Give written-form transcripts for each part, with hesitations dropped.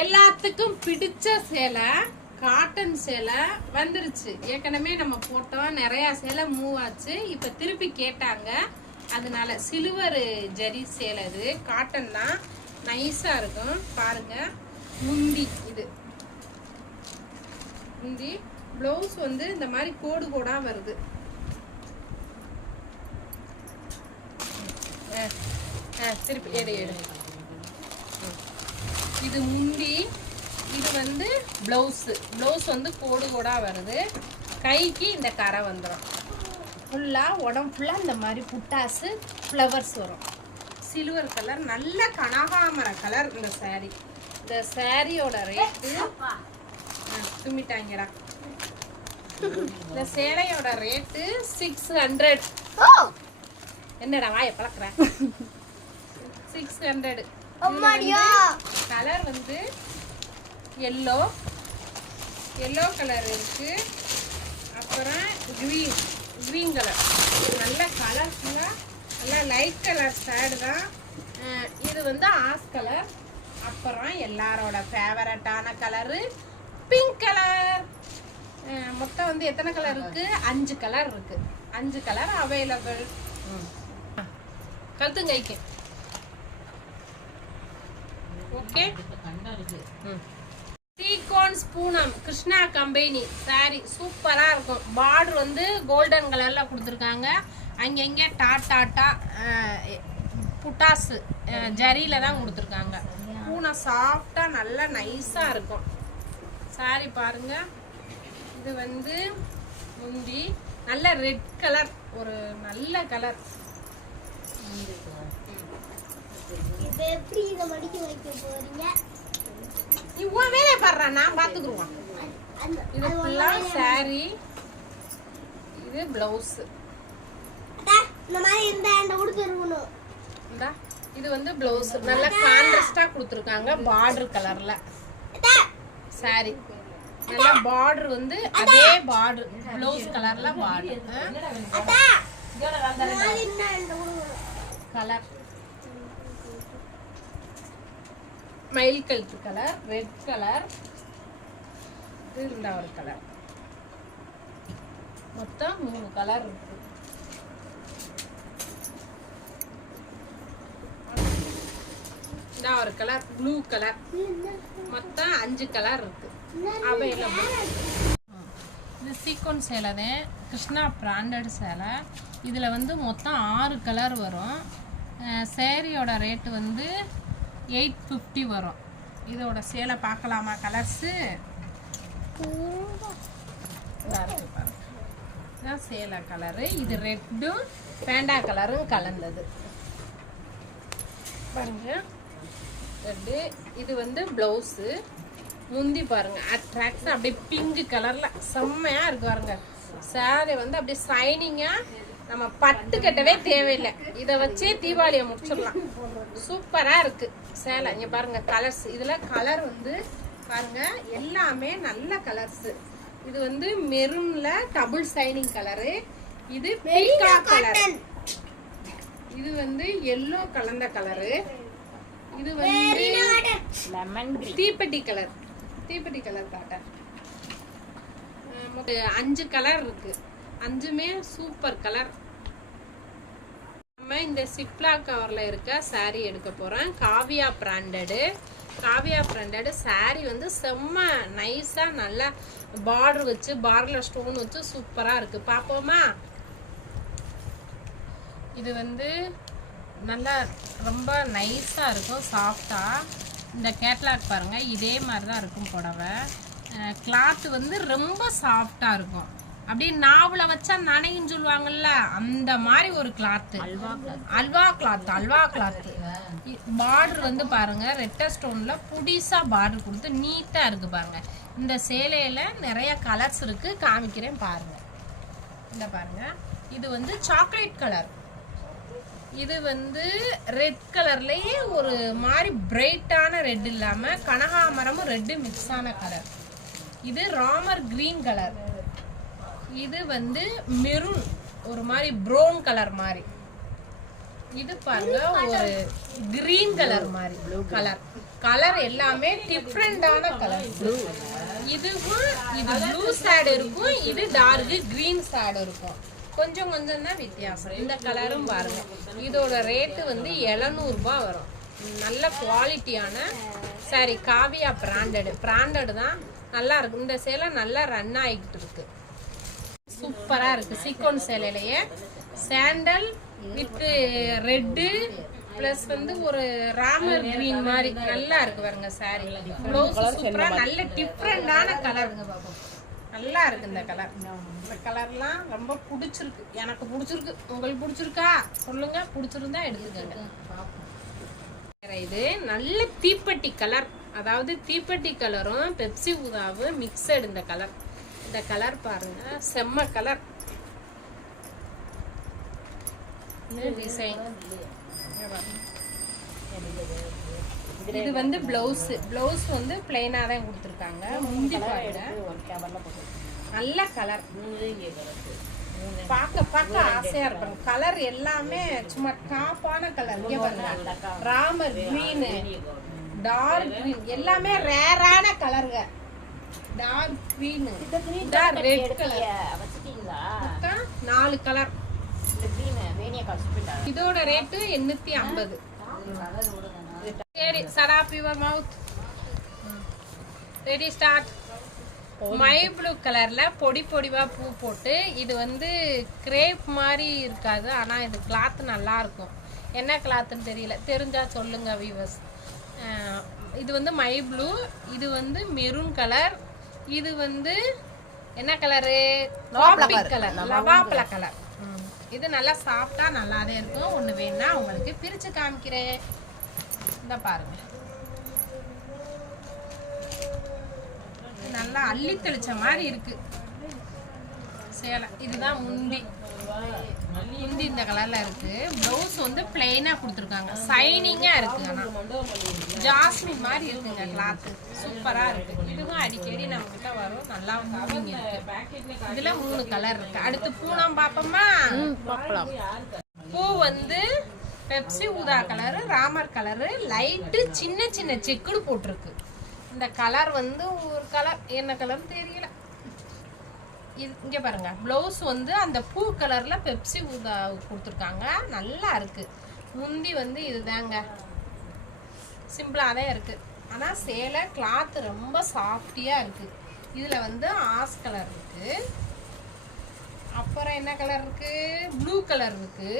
எல்லாத்துக்கும் பிடிச்ச சேலை காட்டன் சேலை வந்துருச்சு. ஏற்கனவே நம்ம போட்டோம், நிறைய சேலை மூவ் ஆச்சு. இப்ப திருப்பி கேட்டாங்க, அதனால சில்வர் ஜரி சேலை. இது காட்டன் தான், நைஸா இருக்கும். பாருங்க, முந்தி இது முந்தி. பிளவுஸ் வந்து இந்த மாதிரி கோடு கோடா வருது. திருப்பி எடு. இது முந்தி, இது வந்து பிளவுஸ் வந்து கோடு கோடா வருது. கைக்கு இந்த கரை வந்துடும். ஃபுல்லா உடம்பு ஃபுல்லா இந்த மாதிரி புட்டாசு ஃப்ளவர்ஸ் வரும். சில்வர் கலர், நல்ல கனகாமர கலர். இந்த சாரி, இந்த சாரியோட ரேட்டு தும்பிட்டாங்கடா. இந்த சேலையோட ரேட்டு 600. என்னடா வாய பழக்கிற? 600. கலர் வந்து எல்லோ கலர் இருக்கு. அப்புறம் கிரீன் கலர். நல்ல கலர்ஃபுல்லா, நல்ல லைட் கலர் ஷேடு தான். இது வந்து ஆஸ் கலர். அப்புறம் எல்லாரோட ஃபேவரட்டான கலரு பிங்க் கலர். மொத்தம் வந்து எத்தனை கலர் இருக்கு? 5 கலர் இருக்கு. 5 கலர் அவைலபிள். கழுத்துங்கைக்கு okay. Sequins Poonam Krishna company sari சூப்பரா இருக்கும். பார்டர் வந்து கோல்டன் கலர்ல கொடுத்துருக்காங்க. அங்கங்க டாட்டா புட்டாஸ் ஜரியில தான் கொடுத்துருக்காங்க. பூனை சாஃப்டா நல்லா நைஸா இருக்கும். சாரி பாருங்க. இது வந்து முந்தி நல்ல ரெட் கலர், ஒரு நல்ல கலர். இப்போ எப்படி இத மடிக்க வைக்க போறீங்க? நீ உன் வேலைய பாருடா, நான் பாத்துக்குறேன். இது ஃபுல்லா சாரி, இது பிளவுஸ். அடா இந்த மாதிரி இருந்தா அந்த உடுத்து இருக்கணும். இந்தா இது வந்து பிளவுஸ், நல்ல கான்ட்ராஸ்டா கொடுத்திருக்காங்க. பார்டர் கலர்ல அடா சாரி, நல்ல பார்டர் வந்து அதே பார்டர் பிளவுஸ் கலர்ல பார்டர். அடா இந்த மாதிரி இருந்தா அந்த உடுத்து கலர் மயில் கழுத்து கலர், ரெட் கலர், இந்த ஒரு கலர். மொத்தம் 3 கலர் இருக்கு. இந்த ஒரு கலர் ப்ளூ கலர். மொத்தம் 5 கலர் இருக்கு அவைலபிள். இது சீக்வன்ஸ் சேலை தான், கிருஷ்ணா பிராண்டட் சேலை. இதில் வந்து மொத்தம் 6 கலர் வரும். சேரீயோட ரேட்டு வந்து 850 வரும். இதோட சேலை பார்க்கலாமா? கலர்ஸு இதுதான் சேலை கலரு. இது ரெட்டும் பேண்டா கலரும் கலந்தது பாருங்க. ரெட்டு. இது வந்து பிளவுஸு. முந்தி பாருங்க, அட்ராக்ஷன் அப்படியே பிங்க் கலர்ல செம்மையா இருக்கு பாருங்க. சேலை வந்து அப்படியே சைனிங்கா, நம்ம பட்டு கட்டவே தேவையில்லை. இதை வச்சே தீபாவளியை முடிச்சிடலாம். சூப்பரா இருக்கு சேலை. இங்க பாருங்க கலர்ஸ். இதுல கலர் வந்து பாருங்க எல்லாமே நல்ல கலர்ஸ். இது வந்து மெரூன்ல டபுள் சைனிங் கலரு. இது பீகாக் கலர். இது வந்து எல்லோ கலந்த கலரு. இது வந்து லெமன் தீப்பெட்டி கலர். தீப்பெட்டி கலர் காட்டன். 5 கலர் இருக்கு. 5மே சூப்பர் கலர். நம்ம இந்த சிப்லா கவர்ல இருக்க சாரி எடுக்க போறோம். Kavya branded. Kavya branded sorry வந்து செம்ம நைஸா நல்லா பார்டர் வச்சு, பார்டர்ல ஸ்டோன் வச்சு சூப்பரா இருக்கு. பாப்போமா? இது வந்து நல்லா ரொம்ப நைஸா இருக்கும், சாஃப்டா. இந்த கேட்லாக் பாருங்க, இதே மாதிரி தான் இருக்கும் புடவை. கிளாத் வந்து ரொம்ப சாஃப்டா இருக்கும். அப்படியே நாவல வச்சா நனைன்னு சொல்லுவாங்கல்ல, அந்த மாதிரி ஒரு கிளாத். அல்வா கிளாத். பார்டர் வந்து பாருங்க ரெட்ட ஸ்டோன்ல புடிசா பார்டர் கொடுத்து நீட்டா இருக்கு பாருங்க. இந்த சேலையில நிறைய கலர்ஸ் இருக்கு, காமிக்கிறேன் பாருங்க. இந்த பாருங்க, இது வந்து சாக்லேட் கலர். இது வந்து ரெட் கலர்லயே ஒரு மாதிரி பிரைட்டான ரெட் இல்லாம கனகாமரமும் ரெட்டு மிக்ஸ் ஆன கலர். இது ராமர் கிரீன் கலர். இது வந்து மெரூன், ஒரு மாதிரி ப்ரௌன் கலர் மாதிரி. இது பாருங்க ஒரு கிரீன் கலர் மாதிரி ப்ளூ கலர். கலர் எல்லாமே டிஃப்ரெண்டான கலர். இது ப்ளூ ஷேட் இருக்கும், இது டார்க் கிரீன் ஷேட் இருக்கும். கொஞ்சம் கொஞ்சம் தான் வித்தியாசம். இந்த கலரும் பாருங்க. இதோட ரேட்டு வந்து 700 ரூபாய் வரும். நல்ல குவாலிட்டியான சாரி, காவியா பிராண்டட் தான், நல்லா இருக்கு. இந்த சேலை நல்லா ரன் ஆகிட்டு இருக்கு, சூப்பரா இருக்கு. சீக்வன்ஸ் சேலையிலேயே சாண்டல் வித் ரெட்டு பிளஸ் வந்து ஒரு ராமர் கிரீன் மாதிரி நல்லா இருக்கு பாருங்க. சாரி ப்ளவுஸ் சூப்பரா, நல்ல டிஃப்ரெண்டான கலருங்க பாப்போம். நல்லா இருக்கு இந்த கலர். இந்த கலர்லாம் ரொம்ப பிடிச்சிருக்கு, எனக்கு பிடிச்சிருக்கு. உங்களுக்கு பிடிச்சிருக்கா சொல்லுங்க, பிடிச்சிருந்தா எடுத்துக்கோங்க. இது நல்ல தீப்பெட்டி கலர், அதாவது தீப்பெட்டி கலரும் பெப்சி ஊதாவும் மிக்சட். இந்த கலர், இந்த கலர் பாருங்க, செம்ம கலர். டிசைன் இது வந்து பிளவுஸ் வந்து பிளைனா தான் கொடுத்துருக்காங்க. முந்தி பாருங்க, நல்ல கலர், பார்க்க ஆசையா இருக்கும். கலர் எல்லாமே சும்மா டாப்பான கலர். இங்க பாருங்க, ராமர் கிரீன், டார்க் கிரீன், எல்லாமே ரேரான கலருங்க. Dark green, red colour, 4 colour. இதோட ரேட்டு 850. சரி, shut up your mouth. Ready start. My blue கலர்ல பொடிவா பூ போட்டு, இது வந்து கிரேப் மாதிரி இருக்காது, ஆனா இது கிளாத் நல்லா இருக்கும். என்ன கிளாத்னு தெரியல, தெரிஞ்சா சொல்லுங்க வியூவர்ஸ். இது வந்து மை ப்ளூ, இது வந்து மெரூன் கலர், இது வந்து என்ன கலரு, கலர், லவாப்பழ கலர். இது நல்லா சாஃப்டா நல்லாவே இருக்கும். ஒண்ணு வேணா உங்களுக்கு பிரிச்சு காமிக்கிறேன். இந்த பாருங்க, நல்லா அள்ளி தெளிச்ச மாதிரி இருக்கு சேலை. இதுதான் முந்தி இந்த கலர்ல இருக்கு. பிளவுஸ் வந்து பிளைனா கொடுத்துருக்காங்க, சைனிங்கா இருக்கு, ஆனா ஜாஸ்மின் மாதிரி இருக்குங்க. கிளாத் சூப்பரா இருக்கு. இதுவும் அடிக்கடி நம்ம கிட்ட வரும், நல்லா மூவிங் இருக்கு. இதுல 3 கலர் இருக்கு. அடுத்து பூனம் பாப்போமா? பூ வந்து பெப்சி ஊதா கலரு, ராமர் கலரு, லைட்டு சின்ன சின்ன செக்குடு போட்டிருக்கு. இந்த கலர் வந்து ஒரு கலர், என்ன கலர் தெரியல. இங்க பாருங்க, பிளவுஸ் வந்து அந்த பூ கலர்ல பெப்சி ஊதா கொடுத்துருக்காங்க, நல்லா இருக்கு. முந்தி வந்து இதுதாங்க, சிம்பிளாவே இருக்கு. ஆனா சேலை கிளாத் ரொம்ப சாஃப்டியா இருக்கு. இதுல வந்து ஆஸ் கலர் இருக்கு, அப்புறம் என்ன கலர் இருக்கு, ப்ளூ கலர் இருக்கு,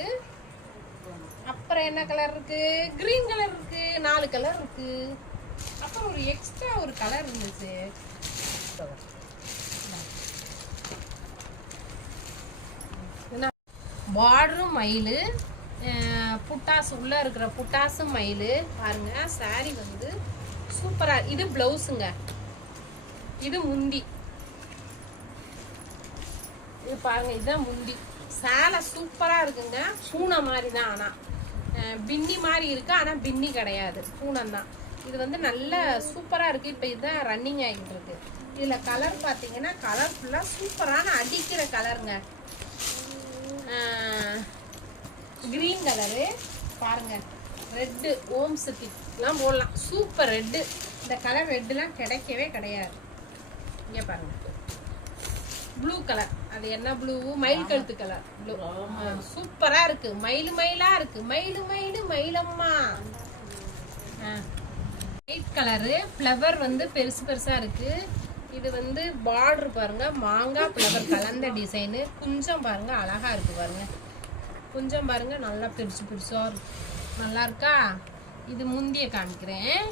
அப்புறம் என்ன கலர் இருக்கு, கிரீன் கலர் இருக்கு, 4 கலர் இருக்கு. அப்புறம் ஒரு எக்ஸ்ட்ரா ஒரு கலர் இருந்துச்சு. பார்டரும் மயிலு, புட்டாஸ் உள்ள இருக்கிற புட்டாஸும் மயிலு பாருங்க. சாரி வந்து சூப்பரா. இது பிளவுஸுங்க, இது முந்தி. இது பாருங்க, இதுதான் முந்தி. சேலை சூப்பரா இருக்குங்க. பூனை மாதிரி தான், ஆனா பின்னி மாதிரி இருக்கு, ஆனா பின்னி கிடையாது, பூனம் தான். இது வந்து நல்ல சூப்பரா இருக்கு. இப்ப இதுதான் ரன்னிங் ஆகிட்டு இருக்கு. இதுல கலர் பாத்தீங்கன்னா கலர் ஃபுல்லா சூப்பரான அடிக்கிற கலருங்க. கிரீன் கலரு பாருங்க, ரெட்டு ஓம் சக்திலாம் போடலாம், சூப்பர் ரெட்டு. இந்த கலர் ரெட்டுலாம் கிடைக்கவே கிடையாது. இங்க பாருங்க, ப்ளூ கலர், அது என்ன ப்ளூ, மயில் கழுத்து கலர் ப்ளூ, சூப்பரா இருக்கு. மயிலா இருக்கு, மயிலம்மா. ஒயிட் கலரு, ஃப்ளவர் வந்து பெருசா இருக்கு. இது வந்து பார்டர் பாருங்க, மாங்காய் ஃப்ளவர் கலந்த டிசைனு. குஞ்சம் பாருங்க, அழகா இருக்கு பாருங்க. குஞ்சம் பாருங்க, நல்லா பெருசா இருக்கு, நல்லா இருக்கா. இது முந்திய காமிக்கிறேன்.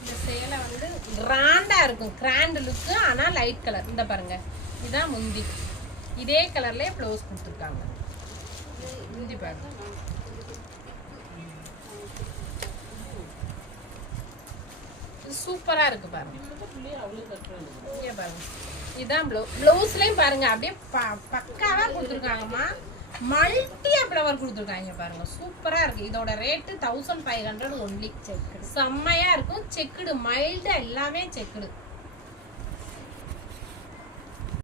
இந்த சேலை வந்து கிராண்டா இருக்கும், கிராண்ட் லுக்கு, ஆனா லைட் கலர். இந்த பாருங்க, இதுதான் முந்தி. இதே கலர்லயே ப்ளவுஸ் கொடுத்துருக்காங்க. முந்தி பாருங்க, சூப்பரா இருக்கு பாருங்க. இதான் ப்ளவுஸ்லயும் பாருங்க, அப்படியே பக்காவா கொடுத்துருக்காங்கம்மா. மல்டியா ஃப்ளவர் கொடுத்துருக்காங்க பாருங்க, சூப்பரா இருக்கு. இதோட ரேட்டு 1500 ஒன்லி. செம்மையா இருக்கும். செக்குடு மைல்டு, எல்லாமே செக்குடு.